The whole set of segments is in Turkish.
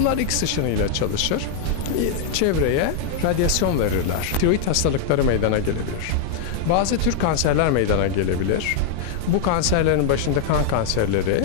Bunlar X ışınıyla çalışır. E, Çevreye radyasyon verirler. Tiroid hastalıkları meydana gelebilir. Bazı tür kanserler meydana gelebilir. Bu kanserlerin başında kan kanserleri,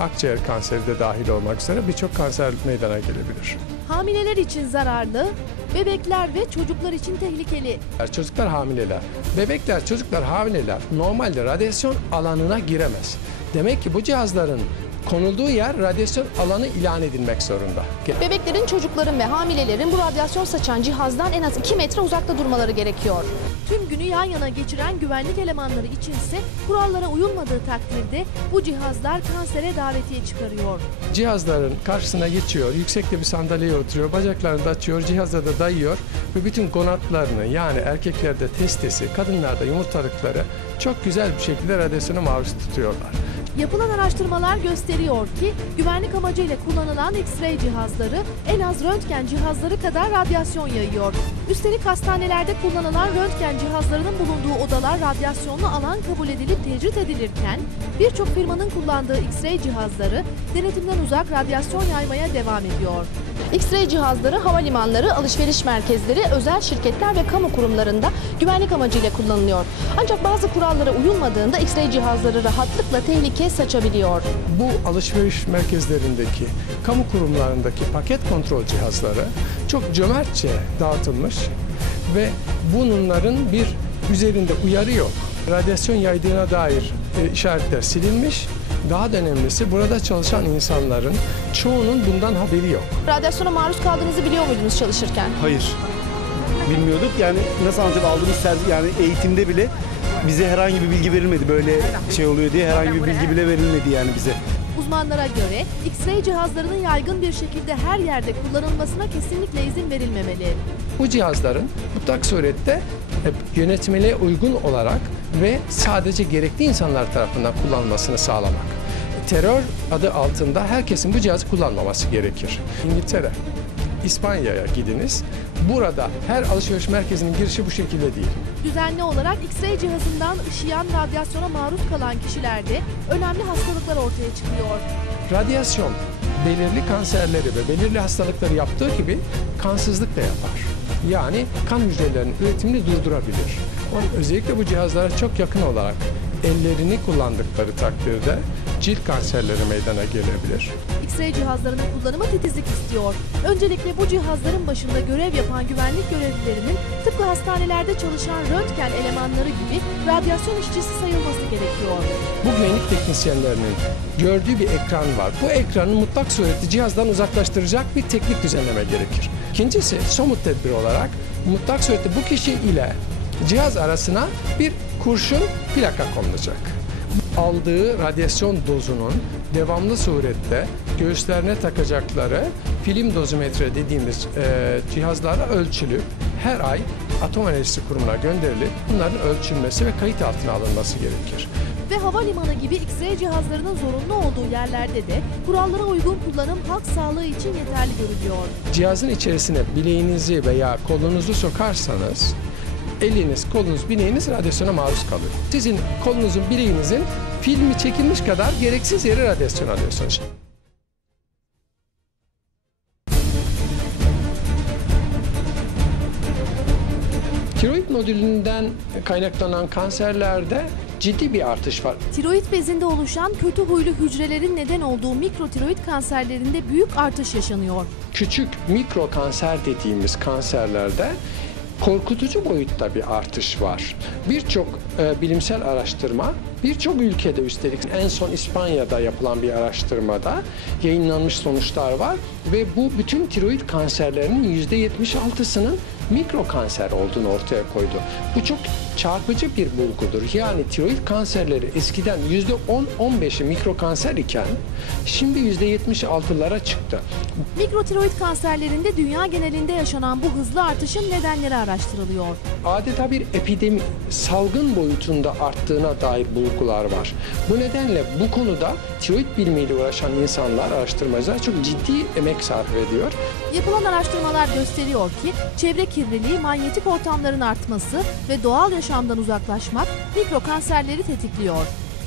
akciğer kanseri de dahil olmak üzere birçok kanser meydana gelebilir. Hamileler için zararlı, bebekler ve çocuklar için tehlikeli. Çocuklar hamileler. Bebekler, çocuklar hamileler normalde radyasyon alanına giremez. Demek ki bu cihazların konulduğu yer radyasyon alanı ilan edilmek zorunda. Bebeklerin, çocukların ve hamilelerin bu radyasyon saçan cihazdan en az 2 metre uzakta durmaları gerekiyor. Tüm günü yan yana geçiren güvenlik elemanları içinse kurallara uyulmadığı takdirde bu cihazlar kansere davetiye çıkarıyor. Cihazların karşısına geçiyor, yüksekte bir sandalyeye oturuyor, bacaklarını da açıyor, cihaza da dayıyor ve bütün gonatlarını yani erkeklerde testisi, kadınlarda yumurtalıkları çok güzel bir şekilde radyasyona maruz tutuyorlar. Yapılan araştırmalar gösteriyor ki güvenlik amacıyla kullanılan X-ray cihazları en az röntgen cihazları kadar radyasyon yayıyor. Üstelik hastanelerde kullanılan röntgen cihazlarının bulunduğu odalar radyasyonlu alan kabul edilip tecrit edilirken birçok firmanın kullandığı X-ray cihazları denetimden uzak radyasyon yaymaya devam ediyor. X-ray cihazları havalimanları, alışveriş merkezleri, özel şirketler ve kamu kurumlarında güvenlik amacıyla kullanılıyor. Ancak bazı kurallara uyulmadığında X-ray cihazları rahatlıkla tehlike saçabiliyor. Bu alışveriş merkezlerindeki, kamu kurumlarındaki paket kontrol cihazları çok cömertçe dağıtılmış ve bunların bir üzerinde uyarı yok. Radyasyon yaydığına dair e, işaretler silinmiş. Daha da önemlisi burada çalışan insanların çoğunun bundan haberi yok. Radyasyona maruz kaldığınızı biliyor muydunuz çalışırken? Hayır. Bilmiyorduk. Yani nasıl anlatayım aldığımız ser- yani eğitimde bile bize herhangi bir bilgi verilmedi. Böyle şey oluyor diye herhangi bir bilgi bile verilmedi yani bize. Uzmanlara göre X-ray cihazlarının yaygın bir şekilde her yerde kullanılmasına kesinlikle izin verilmemeli. Bu cihazların mutlak surette hep yönetmeliğe uygun olarak ve sadece gerekli insanlar tarafından kullanılmasını sağlamak. Terör adı altında herkesin bu cihazı kullanmaması gerekir. İngiltere, İspanya'ya gidiniz. Burada her alışveriş merkezinin girişi bu şekilde değil. Düzenli olarak X-ray cihazından ışıyan radyasyona maruz kalan kişilerde önemli hastalıklar ortaya çıkıyor. Radyasyon belirli kanserleri ve belirli hastalıkları yaptığı gibi kansızlık da yapar. Yani kan hücrelerinin üretimini durdurabilir. Onun özellikle bu cihazlara çok yakın olarak ellerini kullandıkları takdirde cilt kanserleri meydana gelebilir. X-ray cihazlarının kullanımı titizlik istiyor. Öncelikle bu cihazların başında görev yapan güvenlik görevlilerinin tıpkı hastanelerde çalışan röntgen elemanları gibi radyasyon işçisi sayılması gerekiyor. Bu güvenlik teknisyenlerinin gördüğü bir ekran var. Bu ekranı mutlak surette cihazdan uzaklaştıracak bir teknik düzenleme gerekir. İkincisi somut tedbir olarak mutlak surette bu kişi ile cihaz arasına bir kurşun plaka konulacak. Aldığı radyasyon dozunun devamlı surette göğüslerine takacakları film dozimetre dediğimiz e, cihazlarla ölçülüp her ay Atom Enerjisi Kurumu'na gönderilip bunların ölçülmesi ve kayıt altına alınması gerekir. Ve havalimanı gibi X-ray cihazlarının zorunlu olduğu yerlerde de kurallara uygun kullanım halk sağlığı için yeterli görülüyor. Cihazın içerisine bileğinizi veya kolunuzu sokarsanız eliniz, kolunuz, bileğiniz radyasyona maruz kalıyor. Sizin kolunuzun, bileğinizin filmi çekilmiş kadar gereksiz yere radyasyon alıyorsunuz. Tiroid nodülünden kaynaklanan kanserlerde ciddi bir artış var. Tiroid bezinde oluşan kötü huylu hücrelerin neden olduğu mikrotiroid kanserlerinde büyük artış yaşanıyor. küçük mikro kanser dediğimiz kanserlerde korkutucu boyutta bir artış var. Birçok e, bilimsel araştırma, birçok ülkede üstelik en son İspanya'da yapılan bir araştırmada yayınlanmış sonuçlar var ve bu bütün tiroid kanserlerinin %76'sının mikro kanser olduğunu ortaya koydu. Bu çok çarpıcı bir bulgudur. Yani tiroid kanserleri eskiden %10-15'i mikro kanser iken şimdi %76'lara çıktı. Mikrotiroid kanserlerinde dünya genelinde yaşanan bu hızlı artışın nedenleri araştırılıyor. adeta bir epidemi, salgın boyutunda arttığına dair bulgular var. Bu nedenle bu konuda tiroid bilimiyle uğraşan insanlar, araştırmacılar çok ciddi emek sarf ediyor. Yapılan araştırmalar gösteriyor ki çevre kirliliği, manyetik ortamların artması ve doğal yaşamdan uzaklaşmak mikro kanserleri tetikliyor.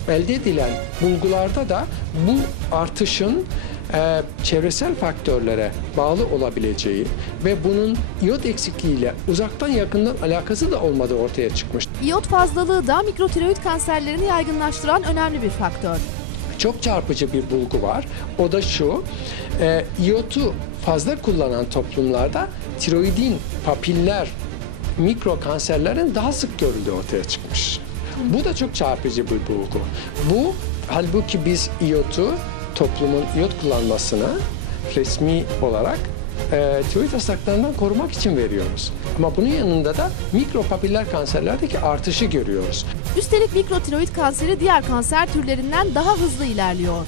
Elde edilen bulgularda da bu artışın e, çevresel faktörlere bağlı olabileceği ve bunun iot eksikliğiyle uzaktan yakından alakası da olmadığı ortaya çıkmış. İyot fazlalığı da mikrotiroid kanserlerini yaygınlaştıran önemli bir faktör. Çok çarpıcı bir bulgu var. O da şu, e, iyotu fazla kullanan toplumlarda tiroidin, papiller, mikro kanserlerin daha sık görüldüğü ortaya çıkmış. Bu da çok çarpıcı bir bulgu. Bu halbuki biz iyotu toplumun iyot kullanmasına resmi olarak e, tiroid hastalıklarından korumak için veriyoruz. Ama bunun yanında da mikropapiller kanserlerdeki artışı görüyoruz. Üstelik mikrotiroid kanseri diğer kanser türlerinden daha hızlı ilerliyor.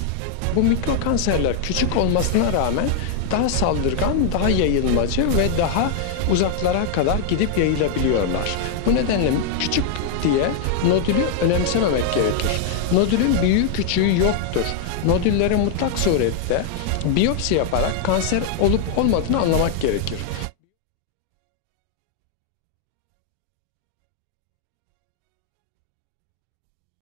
Bu mikro kanserler küçük olmasına rağmen daha saldırgan, daha yayılmacı ve daha uzaklara kadar gidip yayılabiliyorlar. Bu nedenle küçük diye nodülü önemsememek gerekir. Nodülün büyüğü küçüğü yoktur. Nodülleri mutlak surette biyopsi yaparak kanser olup olmadığını anlamak gerekir.